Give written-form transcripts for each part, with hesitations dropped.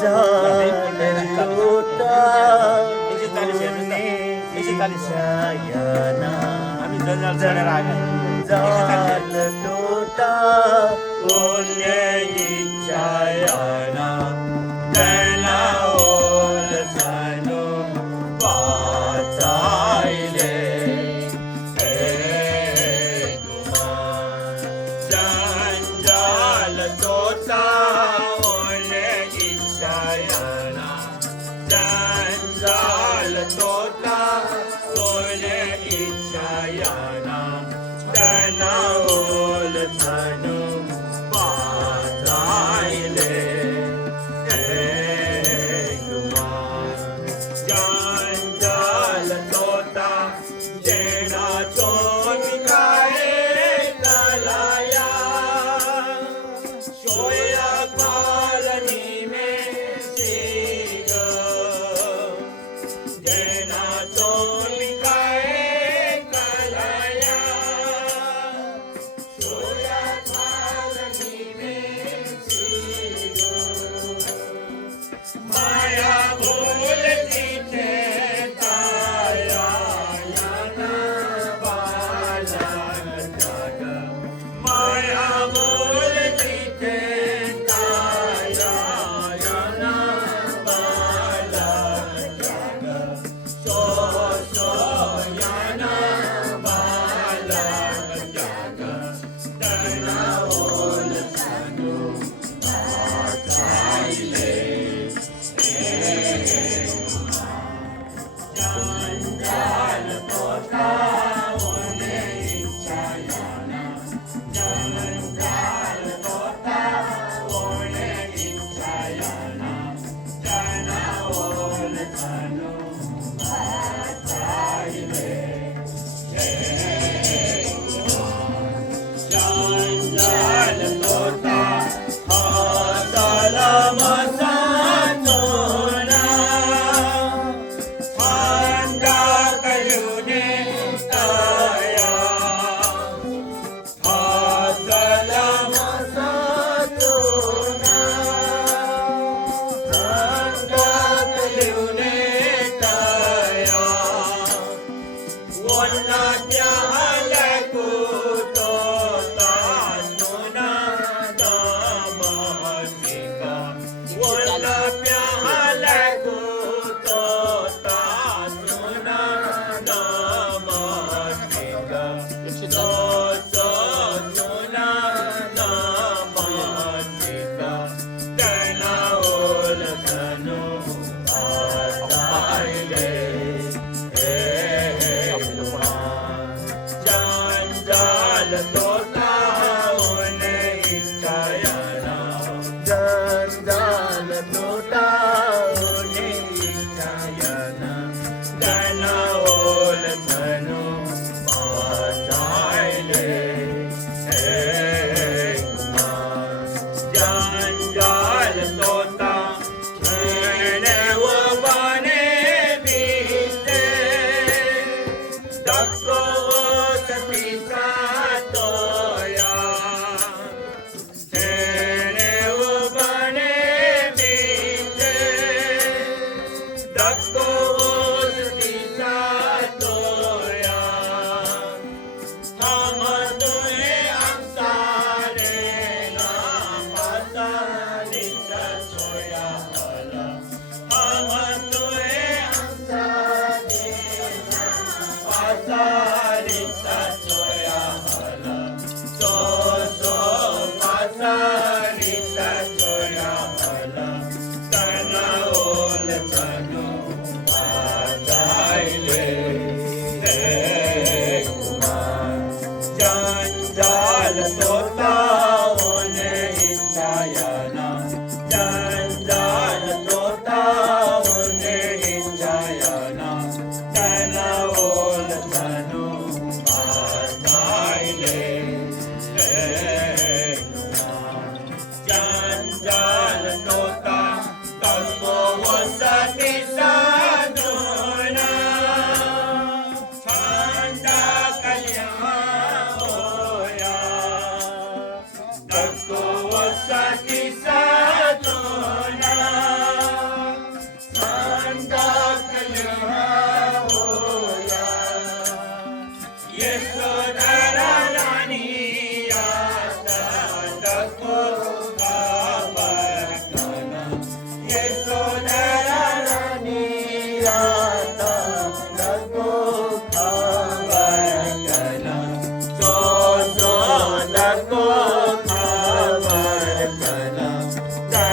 लोटा शयना जंजाल लोटा पुण्य इच्छायना त्यांना ओल सानू वाचायले जंजाल लोटा पुण्य इच्छायना जंजाल लोटा पुण्य इच्छायना त्यांना ओल सानू वाचायले जंजाल तोता जेना चोन काहे कलाया सोया कालनी में सीग जेना चोन काहे कलाया सोया कालनी में सीग माया भूल जीते ताया याना बाला जग माया भूल जीते ताया याना बाला जग सो सो याना बाला जग तना ओल सानू वाचायले जंजाल तोता ओले इच्छायना जंजाल तोता ओले इच्छायना तना ओल सानू वाचायले जंजाल तोता हाताला मसातोना हांडा कलुने ताया हाताला मसातोना हांडा कलुने ताया वन्ना त्याला कुतोता सोना दामानिका वन्ना त्याला कुतोता सोना दामानिका सो सो सोना दामानिका त्यांना ओल सानू वाचायले जंजाल तोता ओले इच्छायना जंजाल तोता ओले इच्छायना त्यांना ओल सानू वाचायले जंजाल तोता खेणे व बने बीते दक्को सतीसा तोया खेणे व बने बीते दक्को सतीसा तोया हम तुहे अंसारे ना पासानिचा सोया हला हम तुहे अंसारे ना पासानिचा सोया हला सो सो पासानिचा सोया हला तना ओल सानू वाचायले जंजाल तोता ओले इच्छायना जंजाल तोता ओले इच्छायना तना ओल सानू वाचायले जंजाल तोता तत्व वसति साधुना छंदा कल्याण होया तत्व वसति साधुना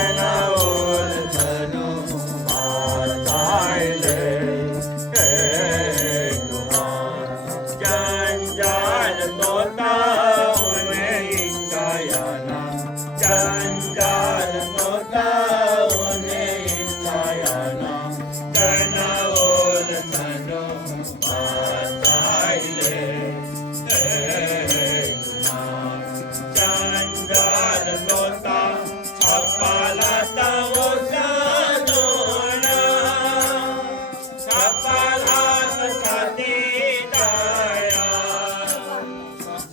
Janaul Thanu Ataile Hey Tuhan Janjal Tota Une Inkayana Janjal Tota Une Inkayana Janaul Thanu Ataile Hey Tuhan Janjal Tota Kapalata Usadona Kapalata Satidaya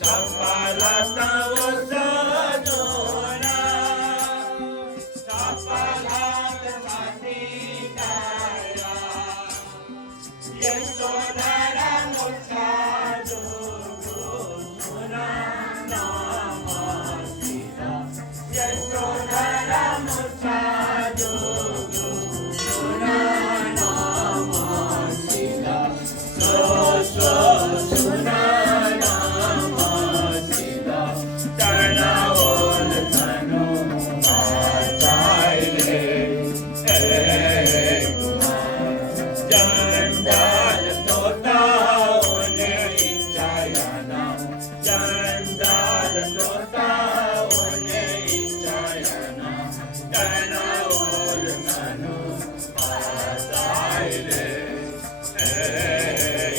Kapalata Usadona Kapalata Satidaya Yesodara Mutsadu Guna Namasida Yesodara Mutsadu Guna Namasida So Suna Namasida Janaul Thanu Ataile Hey Jandal Tota Une Inkayana Jandal Tota Une Inkayana Janaul Thanu Ataile Hey